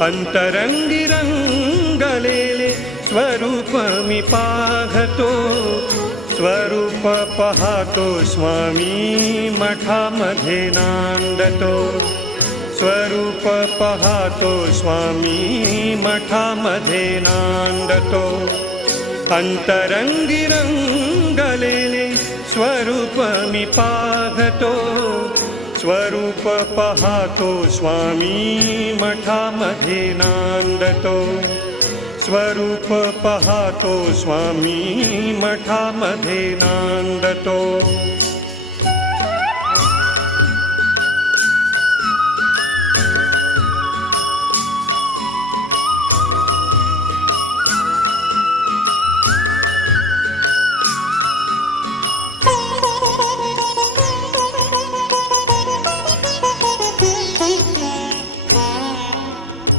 अंतरंगी रंगलेले स्वरूप मी पाहतो, स्वरूप पाहतो स्वामी मठामध्ये नांदतो, स्वरूप पाहतो स्वामी मठामध्ये नांदतो. अंतरंगी रंगलेले स्वरूप मी पाहतो, स्वरूप पाहतो स्वामी मठामध्ये नांदतो, स्वरूप पाहतो स्वामी मठामध्ये नांदतो.